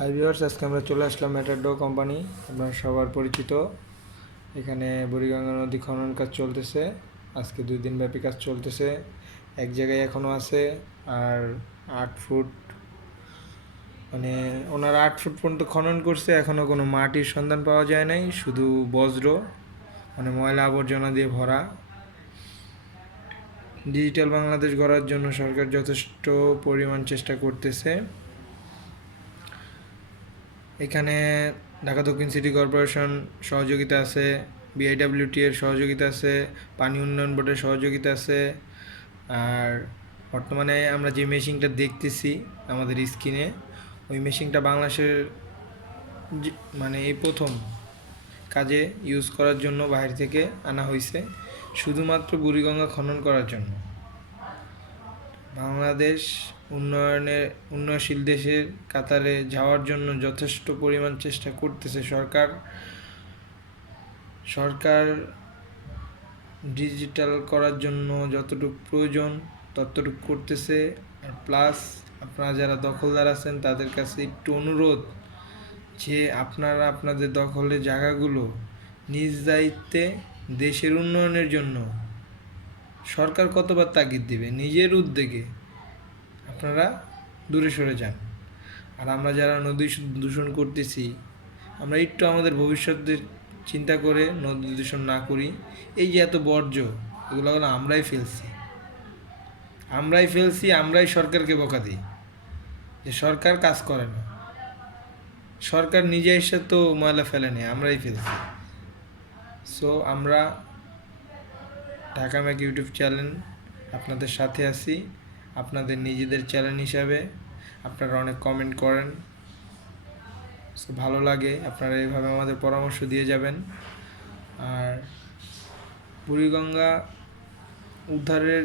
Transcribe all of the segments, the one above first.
Hi viewers, আজকে আমরা চলে আসলাম ম্যাটাডোর কোম্পানি, আপনার সবার পরিচিত। এখানে বুড়িগঙ্গা নদী খনন কাজ চলতেছে। আজকে 2 দিন ব্যাপী কাজ চলতেছে। এক জায়গায় এখনও আছে। আর 8 ফুট, মানে ওনারা 8 ফুট পর্যন্ত খনন করছে, এখনও কোনো মাটির সন্ধান পাওয়া যায় নাই, শুধু বজ্র, মানে ময়লা আবর্জনা দিয়ে ভরা। ডিজিটাল বাংলাদেশ গড়ার জন্য সরকার যথেষ্ট পরিমাণ চেষ্টা করতেছে। এখানে ঢাকা দক্ষিণ সিটি কর্পোরেশন সহযোগিতা আছে, বিআইডব্লিউটি এর সহযোগিতা আছে, পানি উন্নয়ন বোর্ডের সহযোগিতা আছে। আর বর্তমানে আমরা যে মেশিনটা দেখতেছি আমাদের স্ক্রিনে, ওই মেশিনটা বাংলাদেশের মানে এই প্রথম কাজে ইউজ করার জন্য বাইরে থেকে আনা হয়েছে, শুধুমাত্র বুড়িগঙ্গা খনন করার জন্য। বাংলাদেশ উন্নয়নশীল দেশের কাতারে যাওয়ার জন্য যথেষ্ট পরিমাণ চেষ্টা করতেছে সরকার ডিজিটাল করার জন্য যতটুকু প্রয়োজন ততটুকু করতেছে। আর প্লাস আপনারা যারা দখলদার আছেন তাদের কাছে একটু অনুরোধ যে আপনারা আপনাদের দখলের জায়গাগুলো নিজ দায়িত্বে দেশের উন্নয়নের জন্য সরকার কতবার তাগিদ দিবে, নিজের উদ্যোগে আপনারা দূরে সরে যান। আর আমরা যারা নদী দূষণ করতেছি, আমরা একটু আমাদের ভবিষ্যতের চিন্তা করে নদী দূষণ না করি। এই যে এত বর্জ্য, এগুলো আমরাই ফেলছি, আমরাই সরকারকে বকা দিই যে সরকার কাজ করে না। সরকার নিজে এসে তো ময়লা ফেলেনি, আমরাই ফেলছি। সো আমরা ঢাকা ম্যাক ইউটিউব চ্যানেল আপনাদের সাথে আছি, আপনাদের নিজেদের চ্যানেল হিসাবে। আপনারা অনেক কমেন্ট করেন, সো ভালো লাগে, আপনারা এইভাবে আমাদের পরামর্শ দিয়ে যাবেন। আর বুড়িগঙ্গা উদ্ধারের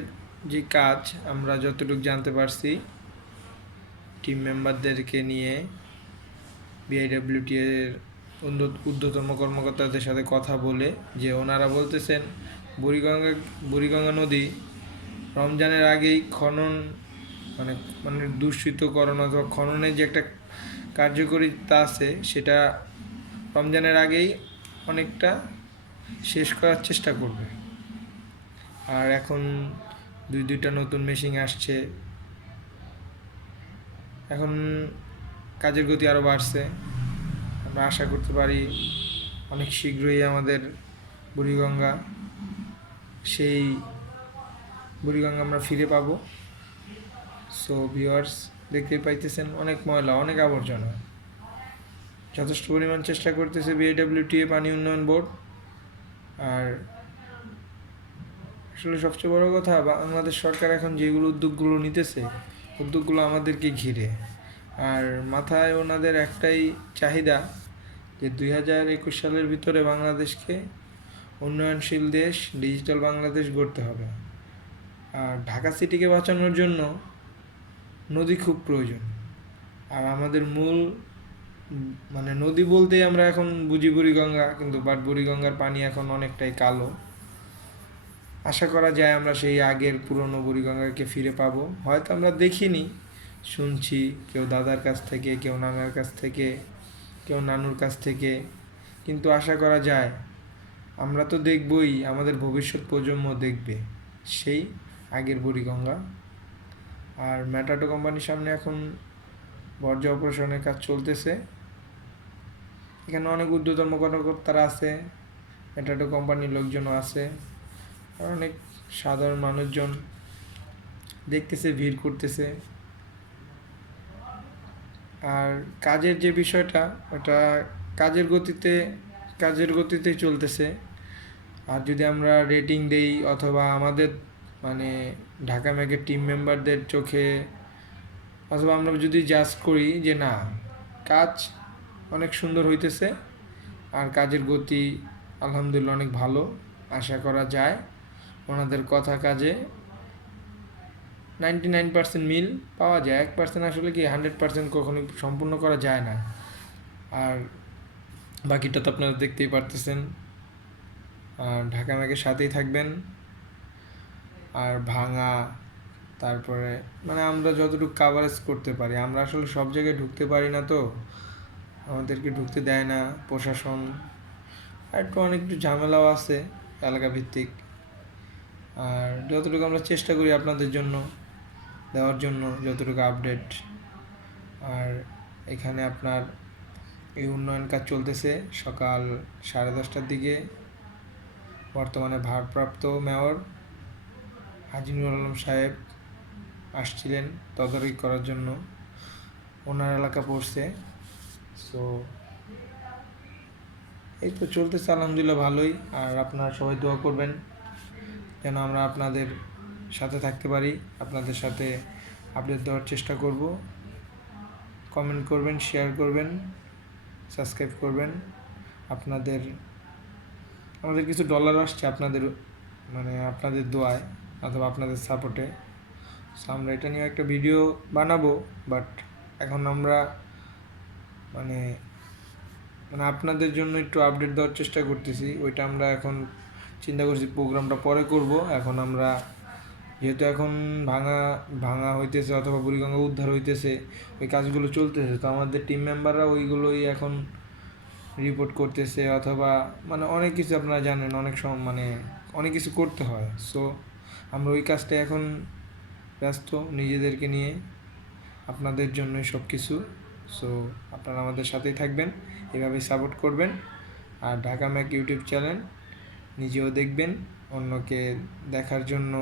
যে কাজ আমরা যতটুকু জানতে পারছি, টিম মেম্বারদেরকে নিয়ে বিআইডব্লিউটি এর ঊর্ধ্বতম কর্মকর্তাদের সাথে কথা বলে, যে ওনারা বলতেছেন বুড়িগঙ্গা নদী রমজানের আগেই খনন মানে দূষিতকরণ অথবা খননের যে একটা কার্যকরিতা আছে, সেটা রমজানের আগেই অনেকটা শেষ করার চেষ্টা করবে। আর এখন দুইটা নতুন মেশিন আসছে, এখন কাজের গতি আরও বাড়ছে। আমরা আশা করতে পারি অনেক শীঘ্রই আমাদের সেই বুড়িগঙ্গা আমরা ফিরে পাবো। সো ভিউয়ার্স, দেখতেই পাইতেছেন অনেক ময়লা, অনেক আবর্জনা। যথেষ্ট পরিমাণ চেষ্টা করতেছে বিআইডব্লিউটিএ, পানি উন্নয়ন বোর্ড। আর আসলে সবচেয়ে বড় কথা, বাংলাদেশ সরকার এখন যেগুলো উদ্যোগগুলো নিতেছে, উদ্যোগগুলো আমাদেরকে ঘিরে। আর মাথায় ওনাদের একটাই চাহিদা যে 2021 সালের ভিতরে বাংলাদেশকে উন্নয়নশীল দেশ, ডিজিটাল বাংলাদেশ গড়তে হবে। আর ঢাকা সিটিকে বাঁচানোর জন্য নদী খুব প্রয়োজন। আর আমাদের মূল নদী বলতেই আমরা এখন বুঝি বুড়িগঙ্গা, কিন্তু বুড়িগঙ্গার পানি এখন অনেকটাই কালো। আশা করা যায় আমরা সেই আগের পুরনো বুড়িগঙ্গাকে ফিরে পাবো। হয়তো আমরা দেখিনি, শুনছি, কেউ দাদার কাছ থেকে, কেউ নানার কাছ থেকে, কেউ নানুর কাছ থেকে, কিন্তু আশা করা যায় আমরা তো দেখবই, আমাদের ভবিষ্যৎ প্রজন্ম দেখবে সেই আগের বুড়িগঙ্গা। আর ম্যাটাডো কোম্পানির সামনে এখন বর্জ্য অপারেশনের কাজ চলতেছে। এখানে অনেক ঊর্ধ্বতন কর্মকর্তারা আছে, ম্যাটাডো কোম্পানির লোকজনও আছে, আর অনেক সাধারণ মানুষজন দেখতেছে, ভিড় করতেছে। আর কাজের যে বিষয়টা, ওটা কাজের গতিতে চলতেছে। আর যদি আমরা রেটিং দেই অথবা আমাদের ঢাকা ম্যাগের টিম মেম্বারদের চোখে, অথবা আমরা যদি জাজ করি যে না, কাজ অনেক সুন্দর হইতেছে আর কাজের গতি আলহামদুলিল্লাহ অনেক ভালো, আশা করা যায় ওনাদের কথা কাজে 99% মিল পাওয়া যায়। 1% আসলে কি 100% কখনোই সম্পূর্ণ করা যায় না। আর বাকিটা তো আপনারা দেখতেই পারতেছেন। আর ঢাকা ম্যাগের সাথেই থাকবেন। আর ভাঙা, তারপরে মানে আমরা যতটুকু কাভারেজ করতে পারি, আমরা আসলে সব জায়গায় ঢুকতে পারি না, তো আমাদেরকে ঢুকতে দেয় না প্রশাসন। আর একটু অনেক একটু ঝামেলাও আছে এলাকা ভিত্তিক। আর যতটুকু আমরা চেষ্টা করি আপনাদের জন্য দেওয়ার জন্য, যতটুকু আপডেট। আর এখানে আপনার এই উন্নয়ন কাজ চলতেছে সকাল 10:30টার দিকে। বর্তমানে ভারপ্রাপ্ত মেয়র হাজী নুরুল আলম সাহেব আসছিলেন তদারকি করার জন্য, ওনার এলাকা পড়ছে। সো এই তো চলতেছে আলহামদুলিল্লাহ ভালোই। আর আপনারা সবাই দোয়া করবেন যেন আমরা আপনাদের সাথে থাকতে পারি, আপনাদের সাথে আপডেট দেওয়ার চেষ্টা করব। কমেন্ট করবেন, শেয়ার করবেন, সাবস্ক্রাইব করবেন। আপনাদের আমাদের কিছু ডলার আসছে আপনাদের মানে আপনাদের দোয়ায় অথবা আপনাদের সাপোর্টে। সো আমরা এটা নিয়ে একটা ভিডিও বানাবো, বাট এখন আমরা মানে মানে আপনাদের জন্য একটু আপডেট দেওয়ার চেষ্টা করতেছি। ওইটা আমরা এখন চিন্তা করছি প্রোগ্রামটা পরে করব। এখন আমরা যেহেতু এখন ভাঙা ভাঙা হইতেছে অথবা বুড়িগঙ্গা উদ্ধার হইতেছে, ওই কাজগুলো চলতেছে, তো আমাদের টিম মেম্বাররা ওইগুলোই এখন রিপোর্ট করতেছে অথবা মানে অনেক কিছু আপনারা জানেন, অনেক সময় মানে অনেক কিছু করতে হয়। সো আমরা ওই কাজটা এখন ব্যস্ত নিজেদেরকে নিয়ে, আপনাদের জন্যই সব কিছু। সো আপনারা আমাদের সাথেই থাকবেন, এভাবেই সাপোর্ট করবেন। আর ঢাকা ম্যাক ইউটিউব চ্যানেল নিজেও দেখবেন, অন্যকে দেখার জন্য।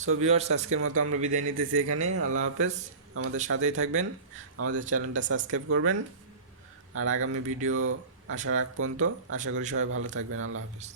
সো ভিউয়ার্স, আজকের মতো আমরা বিদায় নিতেছি এখানে। আল্লাহ হাফেজ। আমাদের সাথেই থাকবেন, আমাদের চ্যানেলটা সাবস্ক্রাইব করবেন। আর আগামী ভিডিও আসার আগ পর্যন্ত আশা করি সবাই ভালো থাকবেন। আল্লাহ হাফেজ।